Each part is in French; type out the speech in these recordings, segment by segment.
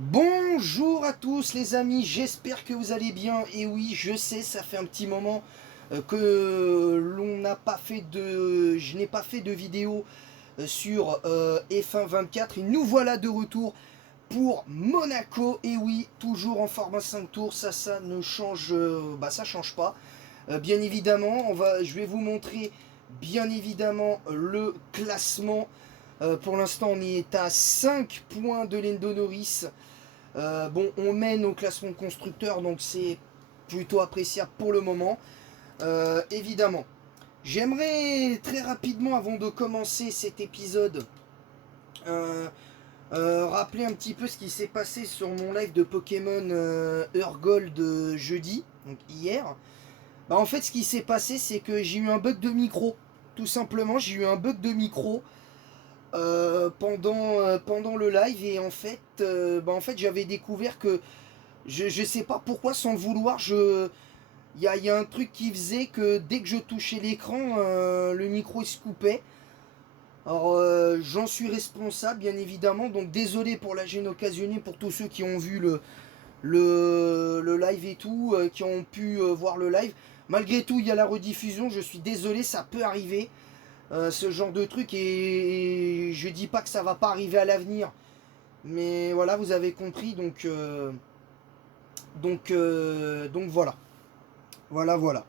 Bonjour à tous les amis, j'espère que vous allez bien. Et oui, je sais, ça fait un petit moment que l'on n'a pas fait de, je n'ai pas fait de vidéo sur F1 24 et nous voilà de retour pour Monaco. Et oui, toujours en format 5 tours, ça ne change, ça change pas. Bien évidemment, je vais vous montrer bien évidemment le classement. Pour l'instant, on est à 5 points de Lando Norris. Bon, on mène au classement constructeur, donc c'est plutôt appréciable pour le moment. Évidemment, j'aimerais très rapidement, avant de commencer cet épisode, euh, rappeler un petit peu ce qui s'est passé sur mon live de Pokémon Gold jeudi, donc hier. Bah, en fait, ce qui s'est passé, c'est que j'ai eu un bug de micro. Tout simplement, j'ai eu un bug de micro pendant le live et en fait j'avais découvert que je sais pas pourquoi, sans le vouloir, il y a un truc qui faisait que dès que je touchais l'écran, le micro il se coupait. Alors j'en suis responsable bien évidemment, donc désolé pour la gêne occasionnée pour tous ceux qui ont vu le live et tout, qui ont pu voir le live. Malgré tout, il y a la rediffusion, je suis désolé, ça peut arriver, ce genre de truc, et je dis pas que ça va pas arriver à l'avenir, mais voilà, vous avez compris, donc voilà. Voilà.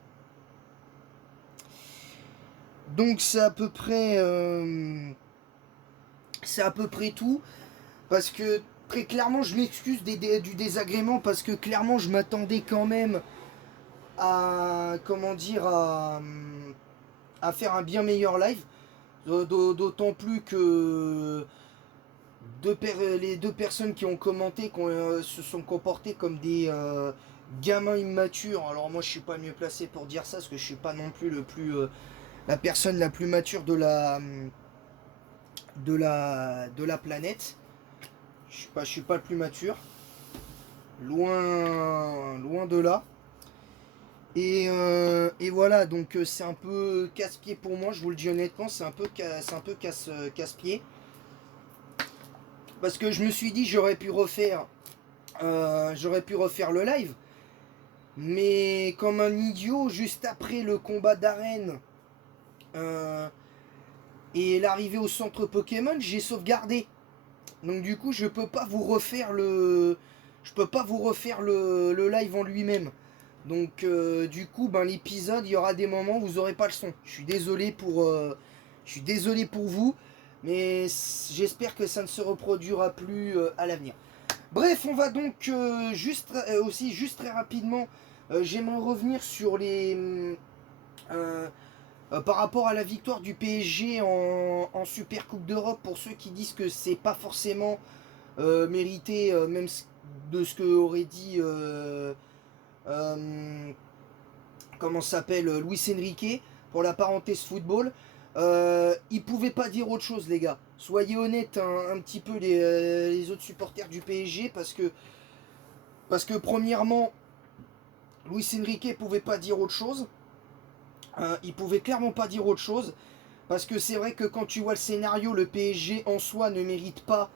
Donc c'est à peu près tout. Parce que très clairement, je m'excuse du désagrément parce que clairement, je m'attendais quand même à comment dire à faire un bien meilleur live. D'autant plus que les deux personnes qui ont commenté se sont comportées comme des gamins immatures. Alors moi, je suis pas mieux placé pour dire ça parce que je suis pas non plus la personne la plus mature de la planète. Je suis pas le plus mature, loin de là. Et voilà, donc c'est un peu casse-pied pour moi, je vous le dis honnêtement, c'est un peu casse-pied. Parce que je me suis dit j'aurais pu refaire le live, mais comme un idiot, juste après le combat d'arène euh, et l'arrivée au centre Pokémon, j'ai sauvegardé. Donc du coup, je peux pas vous refaire le live en lui-même. Donc du coup, l'épisode, il y aura des moments où vous aurez pas le son. Je suis désolé pour vous, mais j'espère que ça ne se reproduira plus à l'avenir. Bref, on va donc juste très rapidement, j'aimerais revenir sur par rapport à la victoire du PSG en Super Coupe d'Europe, pour ceux qui disent que c'est pas forcément mérité, même de ce que aurait dit euh, comment s'appelle Luis Enrique pour la parenthèse football. Il pouvait pas dire autre chose, les gars. Soyez honnêtes un petit peu, les autres supporters du PSG, parce que premièrement, Luis Enrique pouvait pas dire autre chose. Il pouvait clairement pas dire autre chose. Parce que c'est vrai que quand tu vois le scénario, le PSG en soi ne mérite pas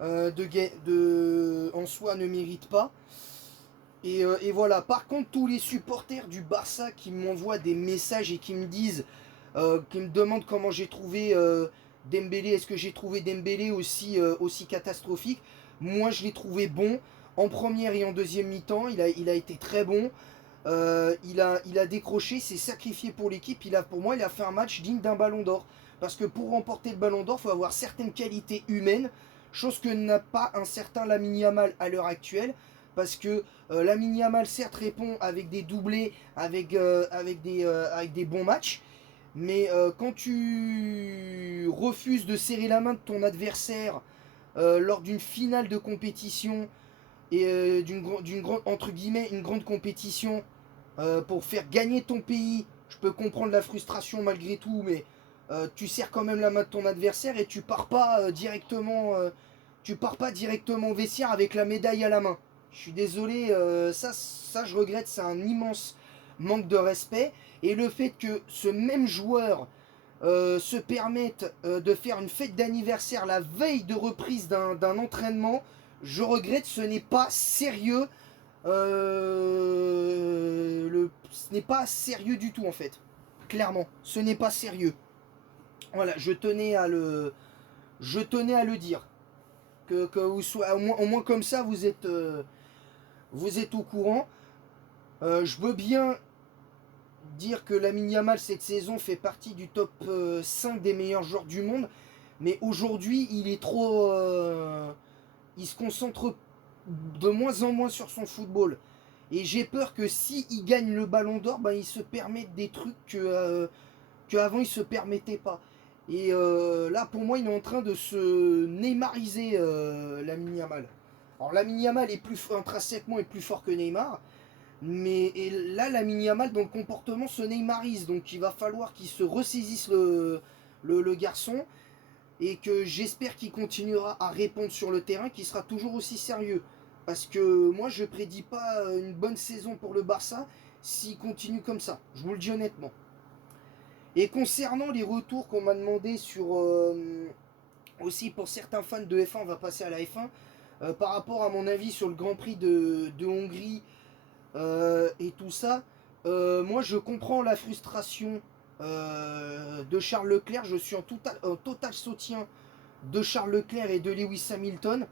en soi ne mérite pas. Et voilà. Par contre, tous les supporters du Barça qui m'envoient des messages et qui me demandent comment j'ai trouvé Dembélé, est-ce que j'ai trouvé Dembélé aussi catastrophique. Moi, je l'ai trouvé bon en première et en deuxième mi-temps. Il a été très bon. Il a décroché, s'est sacrifié pour l'équipe. Pour moi, il a fait un match digne d'un ballon d'or. Parce que pour remporter le ballon d'or, il faut avoir certaines qualités humaines, chose que n'a pas un certain Lamine Yamal à l'heure actuelle. Parce que Lamine Yamal, certes, répond avec des doublés, avec des bons matchs. Mais quand tu refuses de serrer la main de ton adversaire lors d'une finale de compétition, et d'une grande, entre guillemets, une grande compétition, pour faire gagner ton pays, je peux comprendre la frustration malgré tout, mais tu serres quand même la main de ton adversaire et tu pars pas directement au vestiaire avec la médaille à la main. Je suis désolé, ça je regrette, c'est un immense manque de respect. Et le fait que ce même joueur se permette de faire une fête d'anniversaire la veille de reprise d'un entraînement, je regrette, ce n'est pas sérieux. Ce n'est pas sérieux du tout en fait. Clairement, ce n'est pas sérieux. Voilà, je tenais à le dire. Que vous soyez, au moins comme ça, vous êtes au courant. Je veux bien dire que Lamine Yamal cette saison fait partie du top 5 des meilleurs joueurs du monde, mais aujourd'hui il est trop, il se concentre de moins en moins sur son football. Et j'ai peur que si il gagne le Ballon d'Or, ben, il se permette des trucs que avant il se permettait pas. Et là pour moi il est en train de se neymariser Lamine Yamal. Alors Lamine Yamal est intrinsèquement est plus fort que Neymar. Mais et là, Lamine Yamal, dans le comportement, se neymarise. Donc il va falloir qu'il se ressaisisse le garçon. Et que j'espère qu'il continuera à répondre sur le terrain, qu'il sera toujours aussi sérieux. Parce que moi, je prédis pas une bonne saison pour le Barça s'il continue comme ça. Je vous le dis honnêtement. Et concernant les retours qu'on m'a demandé sur... aussi pour certains fans de F1, on va passer à la F1. Par rapport à mon avis sur le Grand Prix de Hongrie et tout ça, moi je comprends la frustration de Charles Leclerc. Je suis en total soutien de Charles Leclerc et de Lewis Hamilton,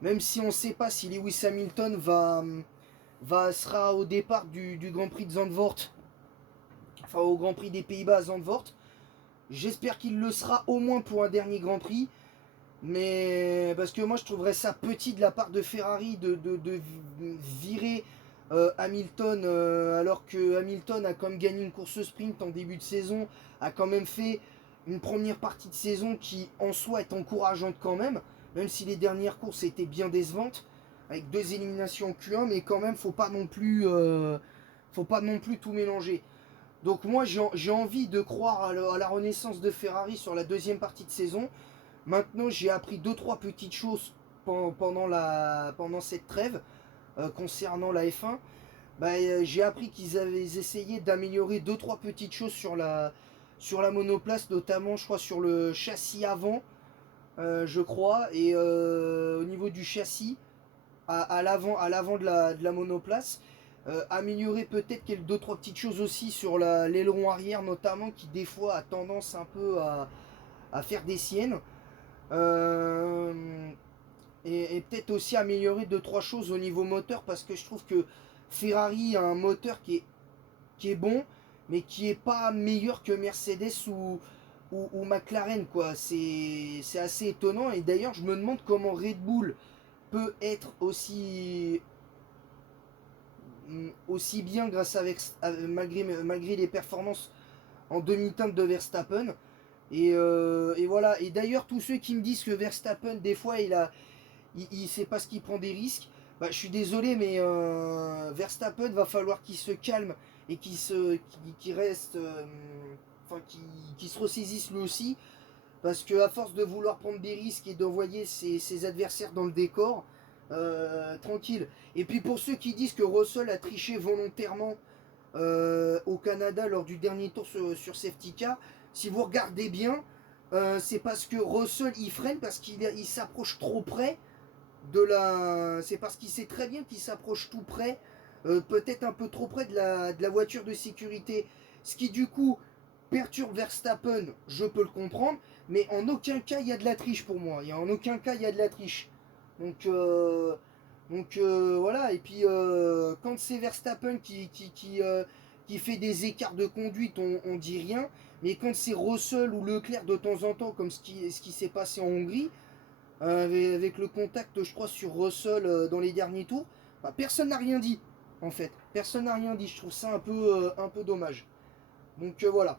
même si on ne sait pas si Lewis Hamilton sera au départ du Grand Prix de Zandvoort, enfin au Grand Prix des Pays-Bas à Zandvoort. J'espère qu'il le sera au moins pour un dernier Grand Prix. Mais parce que moi je trouverais ça petit de la part de Ferrari de virer Hamilton alors que Hamilton a quand même gagné une course sprint en début de saison, a quand même fait une première partie de saison qui en soi est encourageante quand même si les dernières courses étaient bien décevantes avec 2 éliminations en Q1, mais quand même faut pas non plus tout mélanger. Donc moi j'ai envie de croire à la renaissance de Ferrari sur la deuxième partie de saison. Maintenant, j'ai appris 2-3 petites choses pendant cette trêve concernant la F1. J'ai appris qu'ils avaient essayé d'améliorer 2-3 petites choses sur la monoplace, notamment, je crois, sur le châssis avant, je crois, et au niveau du châssis, à l'avant de la monoplace. Améliorer peut-être quelques 2-3 petites choses aussi sur l'aileron arrière, notamment, qui des fois a tendance un peu à faire des siennes. Euh, et peut-être aussi améliorer 2-3 choses au niveau moteur, parce que je trouve que Ferrari a un moteur qui est bon, mais qui est pas meilleur que Mercedes ou McLaren, quoi. C'est assez étonnant. Et d'ailleurs, je me demande comment Red Bull peut être aussi bien malgré les performances en demi-teinte de Verstappen. Et voilà. Et d'ailleurs, tous ceux qui me disent que Verstappen, des fois, il sait pas ce qu'il prend des risques. Je suis désolé, mais Verstappen va falloir qu'il se calme et qu'il reste, enfin, qu'il se ressaisisse lui aussi, parce que à force de vouloir prendre des risques et d'envoyer ses adversaires dans le décor, tranquille. Et puis pour ceux qui disent que Russell a triché volontairement au Canada lors du dernier tour sur Safety Car, si vous regardez bien, c'est parce que Russell il freine parce qu'il s'approche trop près c'est parce qu'il sait très bien qu'il s'approche tout près, peut-être un peu trop près de la voiture de sécurité. Ce qui du coup perturbe Verstappen, je peux le comprendre, mais en aucun cas il y a de la triche pour moi. En aucun cas il y a de la triche. Donc voilà, et puis quand c'est Verstappen qui fait des écarts de conduite, on dit rien. Mais quand c'est Russell ou Leclerc de temps en temps, comme ce qui s'est passé en Hongrie, avec le contact, je crois, sur Russell dans les derniers tours, personne n'a rien dit, en fait. Personne n'a rien dit. Je trouve ça un peu dommage. Donc voilà.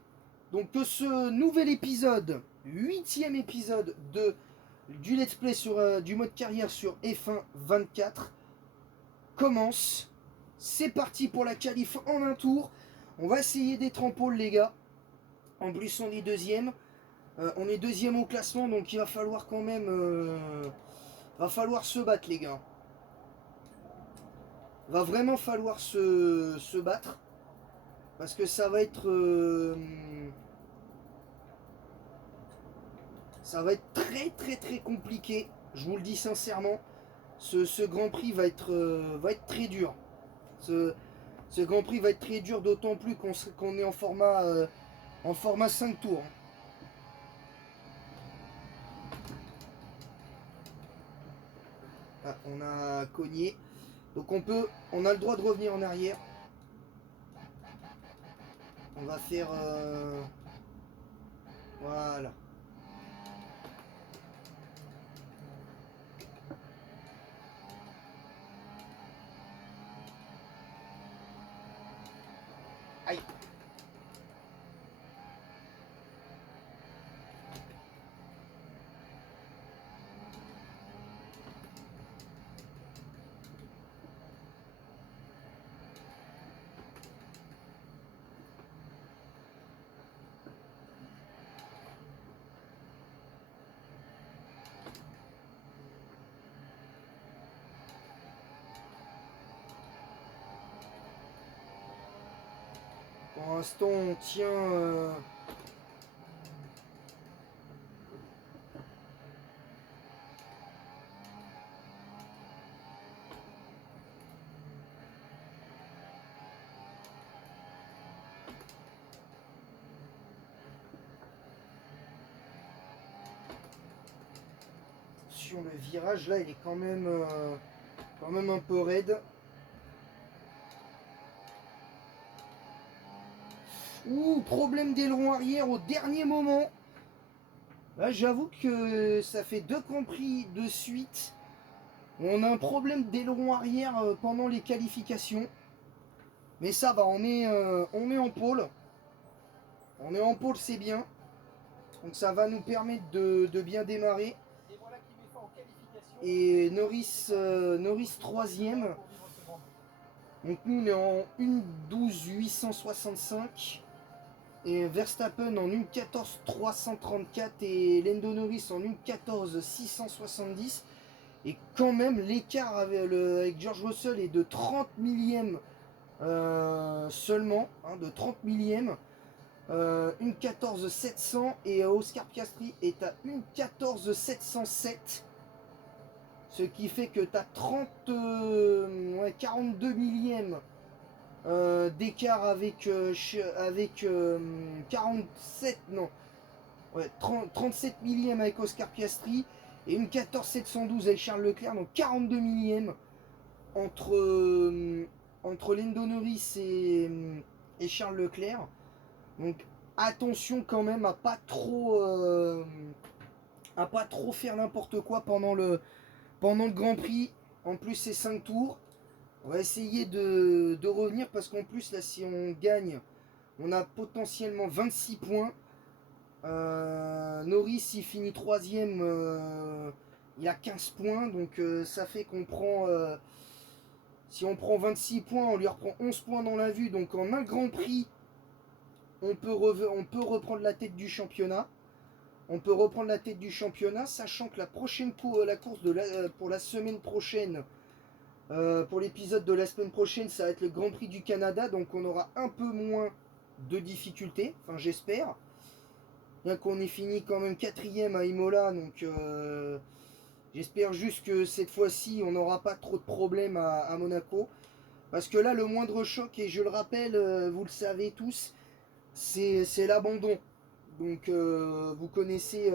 Donc ce nouvel épisode, 8e épisode du let's play du mode carrière sur F1 24 commence. C'est parti pour la qualif en un tour. On va essayer d'être en pôle, les gars. En plus, on est deuxième. On est deuxième au classement, donc il va falloir quand même... va falloir se battre, les gars. Va vraiment falloir se battre. Parce que ça va être... ça va être très très très compliqué. Je vous le dis sincèrement. ce Grand Prix va être très dur. Ce Grand Prix va être très dur, d'autant plus qu'on est en format 5 tours. Ah, on a cogné. Donc on a le droit de revenir en arrière. On va faire... voilà. Aïe. Pour l'instant, on tient... sur le virage, là, il est quand même un peu raide. Ouh, problème d'aileron arrière au dernier moment. Là, j'avoue que ça fait 2 compris de suite. On a un problème d'aileron arrière pendant les qualifications. Mais ça va, on est en pôle. On est en pôle, c'est bien. Donc ça va nous permettre de bien démarrer. Et Norris 3ème. Donc nous on est en 1:12.865. Et Verstappen en 1:14.334 et Lando Norris en 1:14.670. Et quand même l'écart avec George Russell est de 30 millièmes seulement, hein, de 30 millièmes. 1:14.700 et Oscar Piastri est à 1:14.707. Ce qui fait que tu as 42 millièmes d'écart avec 47, non, ouais, 37 millièmes avec Oscar Piastri et une 14.712 avec Charles Leclerc, donc 42 millièmes entre Lando Norris et Charles Leclerc. Donc attention quand même à pas trop faire n'importe quoi pendant le Grand Prix. En plus c'est 5 tours. On va essayer de revenir parce qu'en plus là si on gagne, on a potentiellement 26 points. Norris il finit 3ème, il a 15 points. Donc ça fait qu'on prend... si on prend 26 points, on lui reprend 11 points dans la vue. Donc en un Grand Prix, on peut reprendre la tête du championnat. On peut reprendre la tête du championnat, sachant que la prochaine la course pour la semaine prochaine, pour l'épisode de la semaine prochaine, ça va être le Grand Prix du Canada, donc on aura un peu moins de difficultés, enfin j'espère. Bien qu'on ait fini quand même 4ème à Imola, donc j'espère juste que cette fois-ci on n'aura pas trop de problèmes à Monaco. Parce que là, le moindre choc, et je le rappelle, vous le savez tous, c'est l'abandon. Donc vous connaissez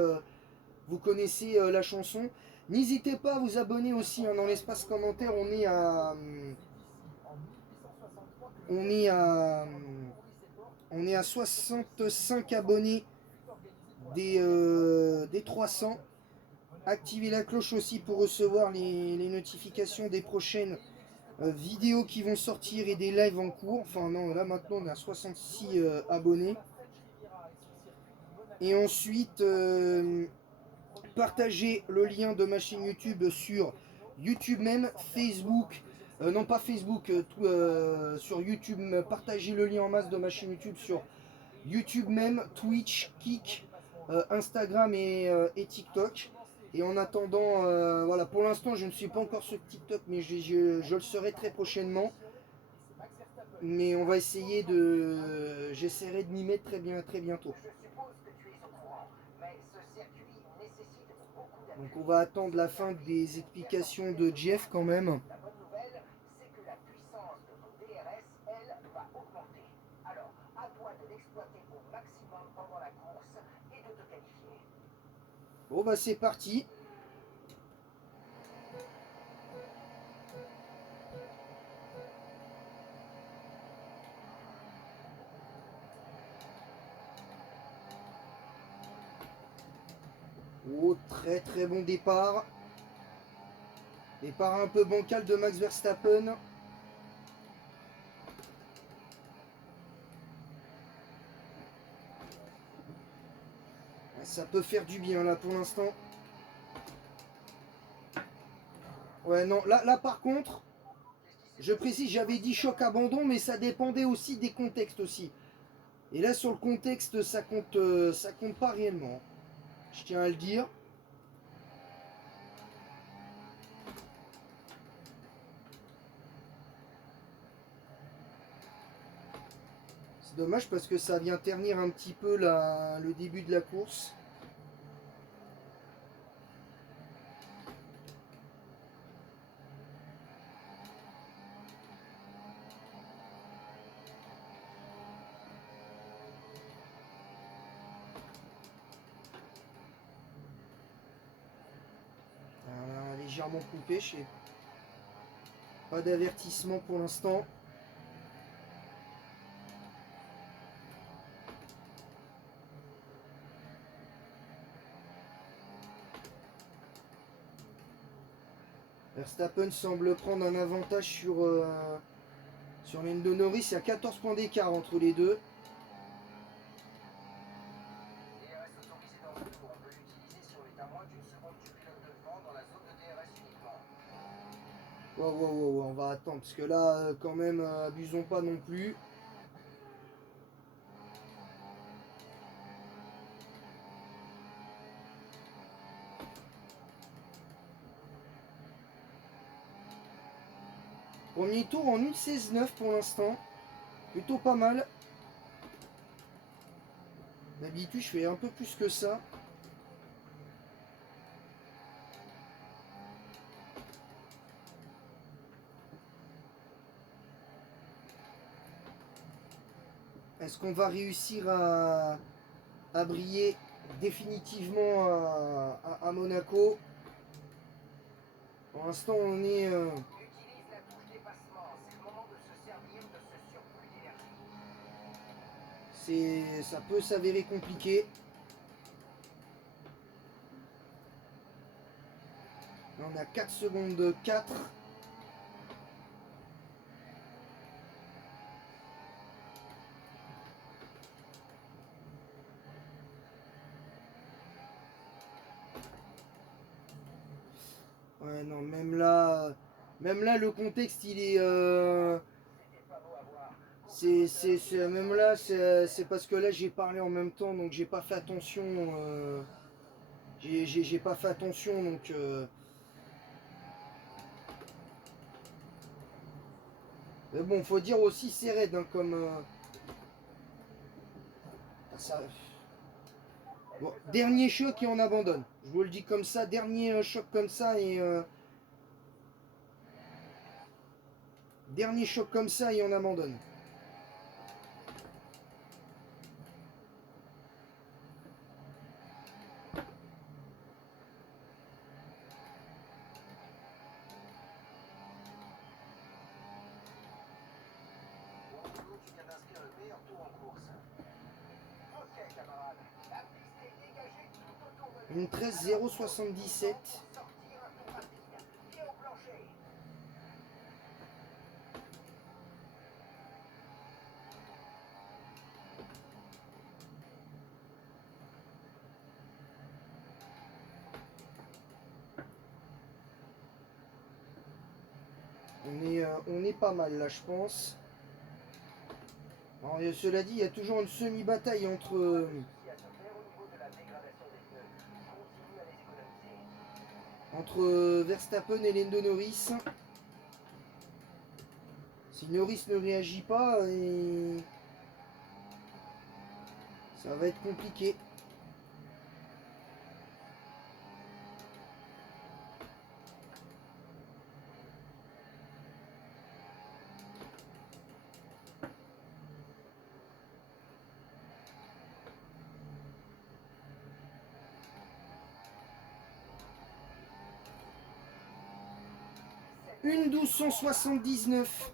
la chanson. N'hésitez pas à vous abonner aussi hein, dans l'espace commentaire. On est à 65 abonnés des 300. Activez la cloche aussi pour recevoir les notifications des prochaines vidéos qui vont sortir et des lives en cours. Enfin non, là maintenant on a 66 abonnés. Et ensuite, partagez le lien de ma chaîne YouTube sur YouTube même, Facebook, non pas Facebook, sur YouTube, partagez le lien en masse de ma chaîne YouTube sur YouTube même, Twitch, Kik, Instagram et TikTok. Et en attendant, voilà, pour l'instant je ne suis pas encore sur TikTok, mais je le serai très prochainement. Mais on va essayer j'essaierai de m'y mettre très bientôt. Donc on va attendre la fin des explications de Jeff quand même. La bonne nouvelle, c'est que la puissance de ton DRS, elle, va augmenter. Alors, à toi de l'exploiter au maximum pendant la course et de te qualifier. Bon bah c'est parti. Oh, très très bon départ. Départ un peu bancal de Max Verstappen. Ça peut faire du bien là pour l'instant. Ouais non, là par contre, je précise, j'avais dit choc abandon, mais ça dépendait aussi des contextes aussi. Et là sur le contexte, ça compte pas réellement. Je tiens à le dire. C'est dommage parce que ça vient ternir un petit peu le début de la course. Voilà, légèrement coupé, je sais. Pas d'avertissement pour l'instant. Verstappen semble prendre un avantage sur Lando Norris. Il y a 14 points d'écart entre les deux. DRS autorisé dans le tour, on peut l'utiliser si on est à moins d'une seconde du pilote devant dans la zone de DRS uniquement. Wow, on va attendre parce que là, quand même, abusons pas non plus. Premier tour en 1,16,9 pour l'instant. Plutôt pas mal. D'habitude, je fais un peu plus que ça. Est-ce qu'on va réussir à briller définitivement à Monaco? Pour l'instant, on est... Utilise la touche dépassement, c'est le moment de se servir de ce surplus d'énergie. ça peut s'avérer compliqué. Là, on a 4 secondes 4. Ouais, non, même là, le contexte, il est... même là, c'est parce que là, j'ai parlé en même temps, donc j'ai pas fait attention. J'ai pas fait attention, donc... Mais bon, faut dire aussi, c'est raide, hein, comme... ça... Bon, dernier choc et on abandonne. Je vous le dis comme ça, dernier choc comme ça et... dernier choc comme ça et on abandonne. Bon boulot, tu viens d'inscrire le meilleur tour en course. Ok, camarade, la piste est dégagée tout autour de lui. Une 13,077. Sortir un tour rapide. Pied au plancher. On est pas mal là, je pense. Alors, cela dit, il y a toujours une semi-bataille entre... Souci à se faire au niveau de la dégradation des pneus. Continue à les économiser. entre Verstappen et Lando Norris. Si Norris ne réagit pas, ça va être compliqué. Une 1279.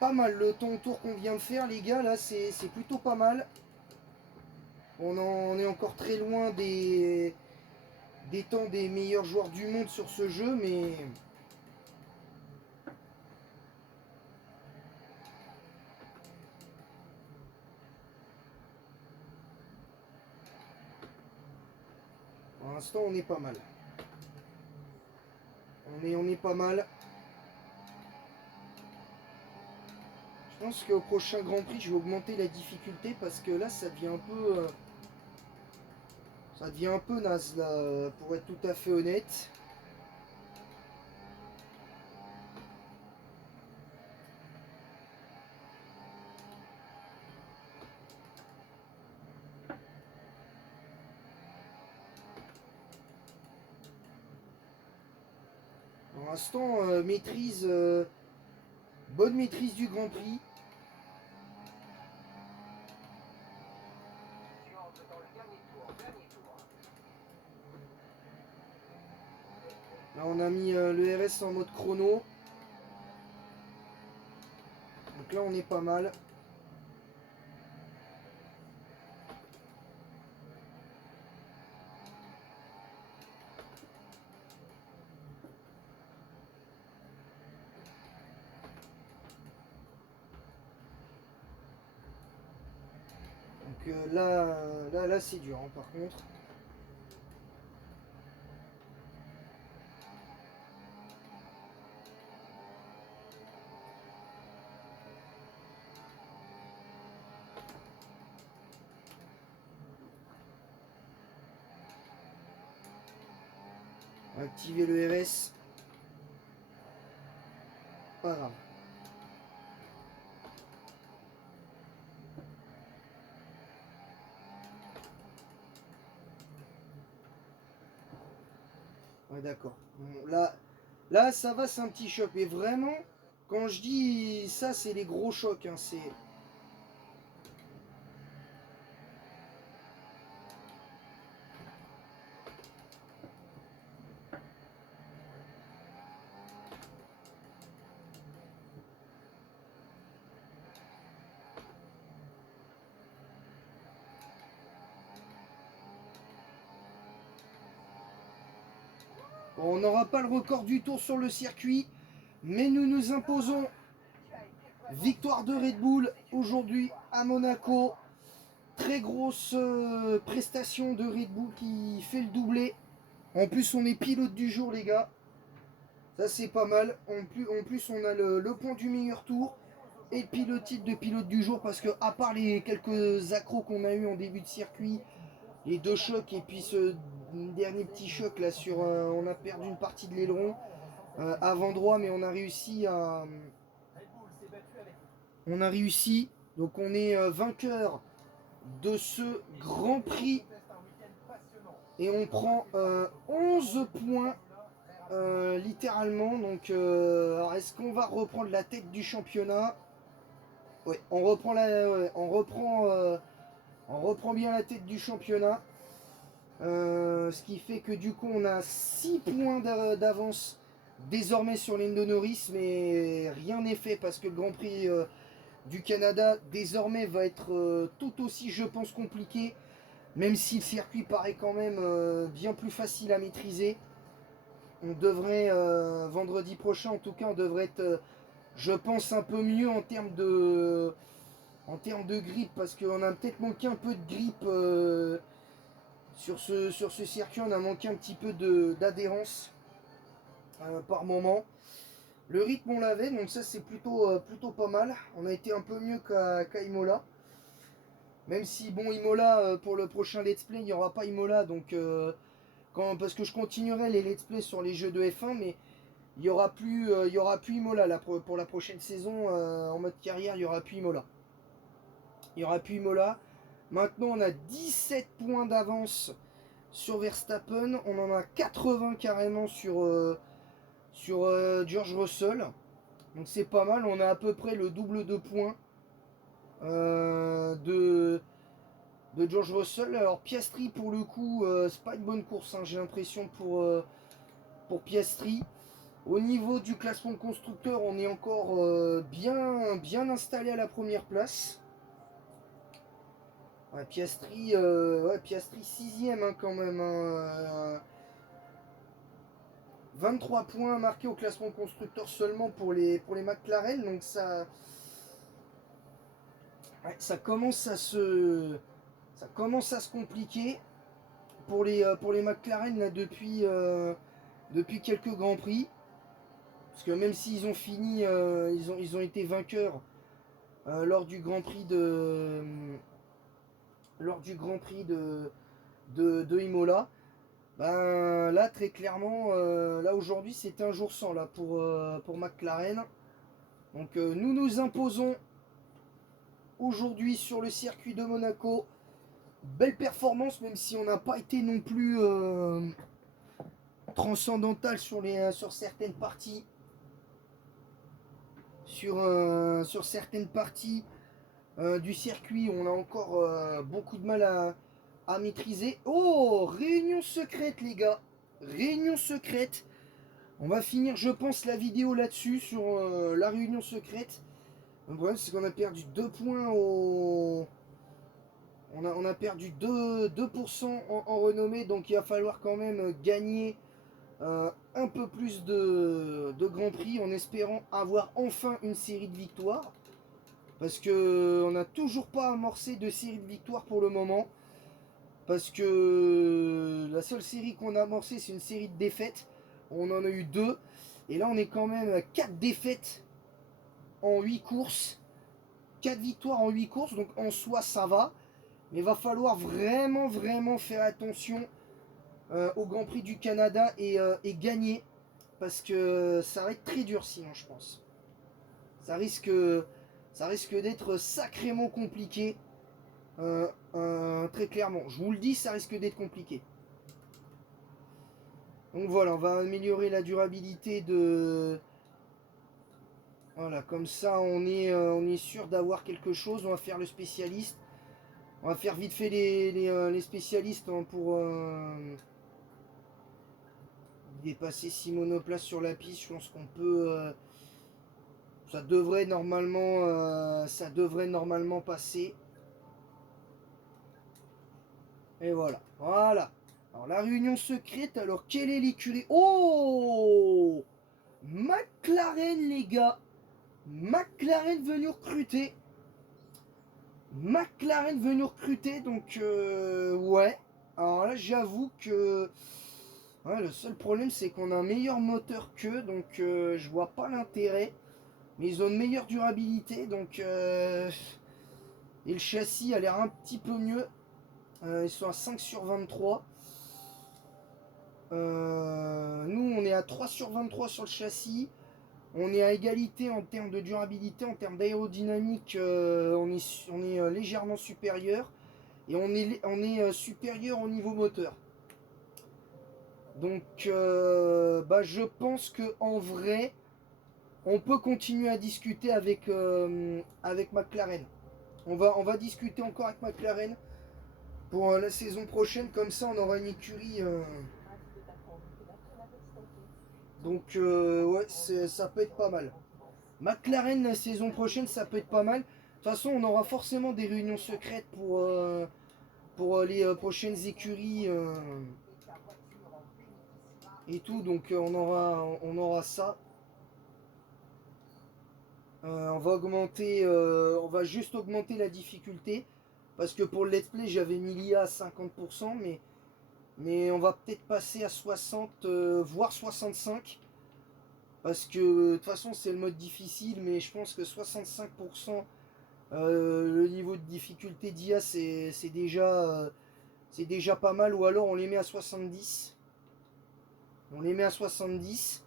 Pas mal le temps de tour qu'on vient de faire, les gars. Là, c'est plutôt pas mal. On est encore très loin des temps des meilleurs joueurs du monde sur ce jeu, mais... Pour l'instant, on est pas mal. On est pas mal. Je pense qu'au prochain Grand Prix, je vais augmenter la difficulté parce que là, ça devient un peu... ça devient un peu naze, là, pour être tout à fait honnête. Pour l'instant, bonne maîtrise du Grand Prix. Là, on a mis le RS en mode chrono. Donc là, on est pas mal. Donc là c'est dur, hein, par contre. Activer le RS. Pas grave. Ouais, d'accord. Bon, là, ça va, c'est un petit choc. Mais vraiment, quand je dis ça, c'est les gros chocs. Hein, c'est... Bon, on n'aura pas le record du tour sur le circuit, mais nous nous imposons victoire de Red Bull aujourd'hui à Monaco. Très grosse prestation de Red Bull qui fait le doublé. En plus, on est pilote du jour, les gars. Ça, c'est pas mal. En plus on a le point du meilleur tour et puis le titre de pilote du jour parce que, à part les quelques accros qu'on a eu en début de circuit, les deux chocs et puis ce dernier petit choc là sur... on a perdu une partie de l'aileron avant droit, mais on a réussi à... On a réussi. Donc on est vainqueur de ce Grand Prix. Et on prend 11 points littéralement. Donc alors est-ce qu'on va reprendre la tête du championnat? Ouais, on reprend bien la tête du championnat. Ce qui fait que du coup on a 6 points d'avance désormais sur Lando Norris, mais rien n'est fait parce que le Grand Prix du Canada désormais va être tout aussi, je pense, compliqué, même si le circuit paraît quand même bien plus facile à maîtriser. On devrait vendredi prochain en tout cas, on devrait être je pense un peu mieux en termes de grippe, parce qu'on a peut-être manqué un peu de grippe sur ce circuit. On a manqué un petit peu d'adhérence par moment. Le rythme on l'avait, donc ça c'est plutôt pas mal. On a été un peu mieux qu'à Imola. Même si bon, Imola pour le prochain let's play il n'y aura pas Imola, donc parce que je continuerai les let's play sur les jeux de F1, mais il y aura plus Imola là, pour la prochaine saison en mode carrière. Il y aura plus Imola. Il y aura plus Imola. Maintenant on a 17 points d'avance sur Verstappen. On en a 80 carrément sur George Russell. Donc c'est pas mal. On a à peu près le double de points de George Russell. Alors Piastri pour le coup, c'est pas une bonne course, hein, j'ai l'impression pour Piastri. Au niveau du classement constructeur, on est encore bien installé à la première place. Ouais, Piastri 6ème hein, quand même. Hein, 23 points marqués au classement constructeur seulement pour les McLaren. Donc ça commence à se compliquer pour les McLaren là, depuis quelques Grands Prix. Parce que même s'ils ont fini, ils ont été vainqueurs lors du Grand Prix de Imola. Ben là très clairement, là aujourd'hui c'est un jour sans là pour McLaren. Donc nous nous imposons aujourd'hui sur le circuit de Monaco. Belle performance, même si on n'a pas été non plus transcendantal sur certaines parties. Sur certaines parties du circuit, on a encore beaucoup de mal à maîtriser. Oh, réunion secrète les gars. Réunion secrète. On va finir, je pense, la vidéo là-dessus, sur la réunion secrète. Le problème, c'est qu'on a perdu 2 points au... On a perdu 2% en renommée, donc il va falloir quand même gagner un peu plus de Grand Prix en espérant avoir enfin une série de victoires. Parce que on n'a toujours pas amorcé de série de victoires pour le moment. Parce que la seule série qu'on a amorcée, c'est une série de défaites. On en a eu 2. Et là, on est quand même à 4 défaites en 8 courses. 4 victoires en 8 courses. Donc en soi, ça va. Mais il va falloir vraiment faire attention au Grand Prix du Canada et gagner. Parce que ça va être très dur sinon, je pense. Ça risque d'être sacrément compliqué. Très clairement. Je vous le dis, ça risque d'être compliqué. Donc voilà, on va améliorer la durabilité de... Voilà, comme ça on est sûr d'avoir quelque chose. On va faire le spécialiste. On va faire vite fait les spécialistes hein, pour dépasser 6 monoplaces sur la piste. Je pense qu'on peut... ça devrait normalement passer. Et voilà. Voilà. Alors la réunion secrète, alors quelle est l'écurie? Oh, McLaren les gars. McLaren venu recruter. McLaren venu recruter, donc ouais. Alors là j'avoue que ouais, le seul problème c'est qu'on a un meilleur moteur qu'eux, donc je vois pas l'intérêt. Mais ils ont une meilleure durabilité, donc et le châssis a l'air un petit peu mieux. Ils sont à 5 sur 23. Nous on est à 3 sur 23 sur le châssis. On est à égalité en termes de durabilité, en termes d'aérodynamique, on est légèrement supérieur. Et on est supérieur au niveau moteur. Donc bah, je pense qu'en vrai, on peut continuer à discuter avec McLaren. On va discuter encore avec McLaren pour la saison prochaine, comme ça on aura une écurie. Donc ouais, ça peut être pas mal. McLaren la saison prochaine, ça peut être pas mal. De toute façon, on aura forcément des réunions secrètes pour les prochaines écuries et tout. Donc on aura ça. On va juste augmenter la difficulté. Parce que pour le let's play, j'avais mis l'IA à 50%, mais on va peut-être passer à 60, voire 65. Parce que de toute façon, c'est le mode difficile, mais je pense que 65%, le niveau de difficulté d'IA, c'est déjà pas mal. Ou alors on les met à 70. On les met à 70.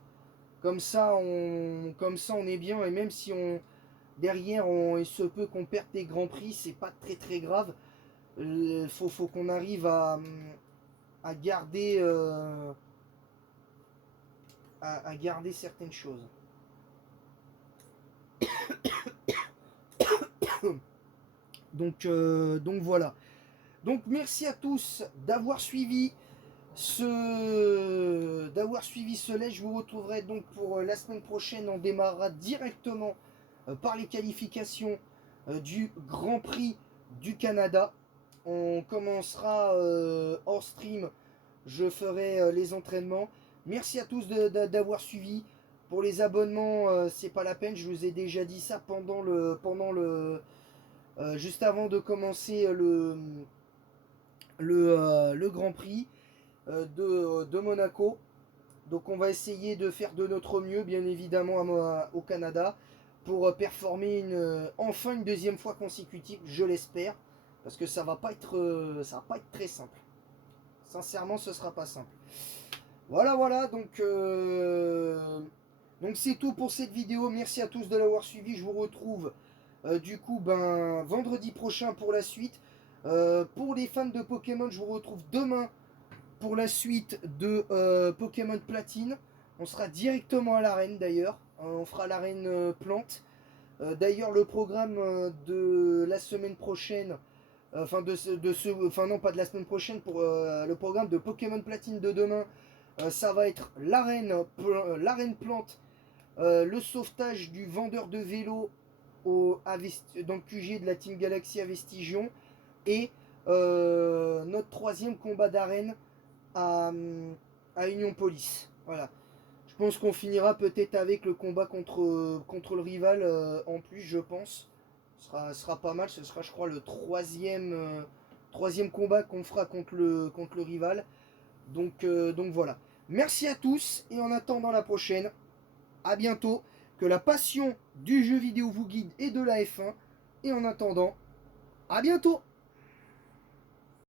Comme ça, on est bien. Et même si derrière, il se peut qu'on perde des grands prix, c'est pas très grave. Faut qu'on arrive à garder à garder certaines choses. Donc voilà. Donc merci à tous d'avoir suivi ce live. Je vous retrouverai donc pour la semaine prochaine. On démarrera directement par les qualifications du Grand Prix du Canada. On commencera hors stream. Je ferai les entraînements. Merci à tous d'avoir suivi. Pour les abonnements, c'est pas la peine. Je vous ai déjà dit ça juste avant de commencer le Grand Prix de Monaco. Donc on va essayer de faire de notre mieux, bien évidemment, au Canada, pour performer enfin une deuxième fois consécutive, je l'espère, parce que ça va pas être très simple. Sincèrement, ce sera pas simple. Voilà, donc c'est tout pour cette vidéo. Merci à tous de l'avoir suivi. Je vous retrouve du coup vendredi prochain pour la suite. Pour les fans de Pokémon, je vous retrouve demain pour la suite de Pokémon Platine. On sera directement à l'arène d'ailleurs. On fera l'arène plante. D'ailleurs, le programme de la semaine prochaine, enfin non pas de la semaine prochaine, pour le programme de Pokémon Platine de demain, ça va être l'arène plante, le sauvetage du vendeur de vélo dans le QG de la Team Galaxy à Vestigion et notre troisième combat d'arène à Union Police. Voilà. Je pense qu'on finira peut-être avec le combat contre le rival en plus, je pense. Sera pas mal. Ce sera, je crois, le troisième combat qu'on fera contre le rival. Donc voilà. Merci à tous et en attendant la prochaine, à bientôt. Que la passion du jeu vidéo vous guide et de la F1. Et en attendant, à bientôt.